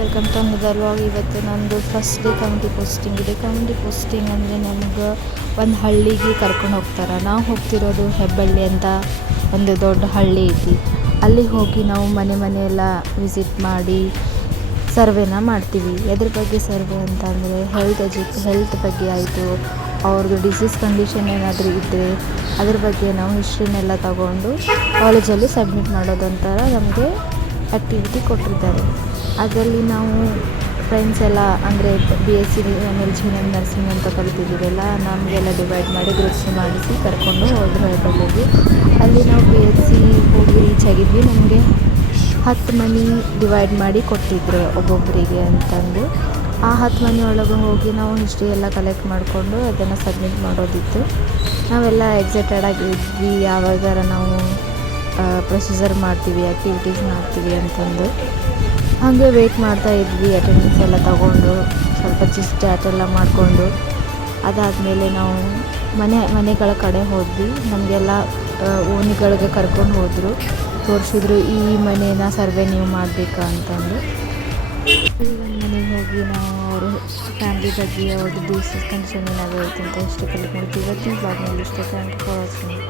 Welcome to another vlog. ಇವತ್ತು ನಮ್ಮದು first day community posting ಇದೆ. ಕಮ್ಯುನಿಟಿ ಪೋಸ್ಟಿಂಗ್ ಅಂದರೆ ನಮ್ಗೆ ಒಂದು ಹಳ್ಳಿಗೆ ಕರ್ಕೊಂಡು ಹೋಗ್ತಾರೆ. ನಾವು ಹೋಗ್ತಿರೋದು ಹೆಬ್ಬಳ್ಳಿ ಅಂತ ಒಂದು ದೊಡ್ಡ ಹಳ್ಳಿ ಐತಿ. ಅಲ್ಲಿ ಹೋಗಿ ನಾವು ಮನೆ ಎಲ್ಲ ವಿಸಿಟ್ ಮಾಡಿ ಸರ್ವೆನ ಮಾಡ್ತೀವಿ. ಎದ್ರ ಬಗ್ಗೆ ಸರ್ವೆ ಅಂತ ಅಂದರೆ ಹೆಲ್ತ್ ಬಗ್ಗೆ ಆಯಿತು, ಅವ್ರದ್ದು ಡಿಸೀಸ್ ಕಂಡೀಷನ್ ಏನಾದರೂ ಇದ್ದರೆ ಅದ್ರ ಬಗ್ಗೆ ನಾವು ಹಿಸ್ಟ್ರಿನೆಲ್ಲ ತಗೊಂಡು ಕಾಲೇಜಲ್ಲಿ ಸಬ್ಮಿಟ್ ಮಾಡೋದಂತರ ನಮಗೆ ಆ್ಯಕ್ಟಿವಿಟಿ ಕೊಟ್ಟಿದ್ದಾರೆ. ಅದರಲ್ಲಿ ನಾವು ಫ್ರೆಂಡ್ಸ್ ಎಲ್ಲ ಅಂದರೆ BSc ಇಂಜಿನಿಯರಿಂಗ್ ನರ್ಸಿಂಗ್ ಅಂತ ಕಲಿತಿದ್ದೀವಲ್ಲ, ನಮಗೆಲ್ಲ ಡಿವೈಡ್ ಮಾಡಿ ಗ್ರೂಪ್ಸ್ ಮಾಡಿಸಿ ಕರ್ಕೊಂಡು ಹೋದ್ರು ಹೆಬ್ಬಳ್ಳಿಗೆ. ಅಲ್ಲಿ ನಾವು BSc ಹೋಗಿ ರೀಚ್ ಆಗಿದ್ವಿ. ನಮಗೆ 10 ಮನೆ ಡಿವೈಡ್ ಮಾಡಿ ಕೊಟ್ಟಿದ್ರು ಒಬ್ಬೊಬ್ಬರಿಗೆ ಅಂತಂದು. ಆ 10 ಮನೆ ಒಳಗೆ ಹೋಗಿ ನಾವು ಹಿಸ್ಟ್ರಿ ಎಲ್ಲ ಕಲೆಕ್ಟ್ ಮಾಡಿಕೊಂಡು ಅದನ್ನು ಸಬ್ಮಿಟ್ ಮಾಡೋದಿತ್ತು. ನಾವೆಲ್ಲ ಎಕ್ಸೈಟೆಡ್ ಆಗಿದ್ವಿ, ಯಾವಾಗಾರ ನಾವು ಪ್ರೊಸೀಜರ್ ಮಾಡ್ತೀವಿ, ಆ್ಯಕ್ಟಿವಿಟೀಸ್ ಮಾಡ್ತೀವಿ ಅಂತಂದು. ಹಾಗೆ ವೆಯ್ಟ್ ಮಾಡ್ತಾ ಇದ್ವಿ. ಅಟೆಂಡೆನ್ಸ್ ಎಲ್ಲ ತಗೊಂಡು ಸ್ವಲ್ಪ ಚಿಟ್ ಚಾಟ್ ಎಲ್ಲ ಮಾಡಿಕೊಂಡು ಅದಾದಮೇಲೆ ನಾವು ಮನೆಗಳ ಕಡೆ ಹೋದ್ವಿ. ನಮಗೆಲ್ಲ ಓಣಿಗಳಿಗೆ ಕರ್ಕೊಂಡು ಹೋದರು, ತೋರಿಸಿದ್ರು ಈ ಮನೇನ ಸರ್ವೆ ನೀವು ಮಾಡಬೇಕಾ ಅಂತಂದು. ಒಂದು ಮನೆಗೆ ಹೋಗಿ ನಾವು ಅವರು ಫ್ಯಾಮಿಲಿ ಬಗ್ಗೆ ಅವ್ರದ್ದು ಡಿಸೀಸ್ ಕಂಡೀಷನ್ ಏನಾದರೂ ಐತೆ ಅಂತ ಎಷ್ಟು ಕಲೆಕ್ಟ್ ಮಾಡ್ತೀವಿ. ಇವತ್ತಿನ ಬ್ಲಾಗ್ನಲ್ಲಿ ಇಷ್ಟ. Thank you for watching.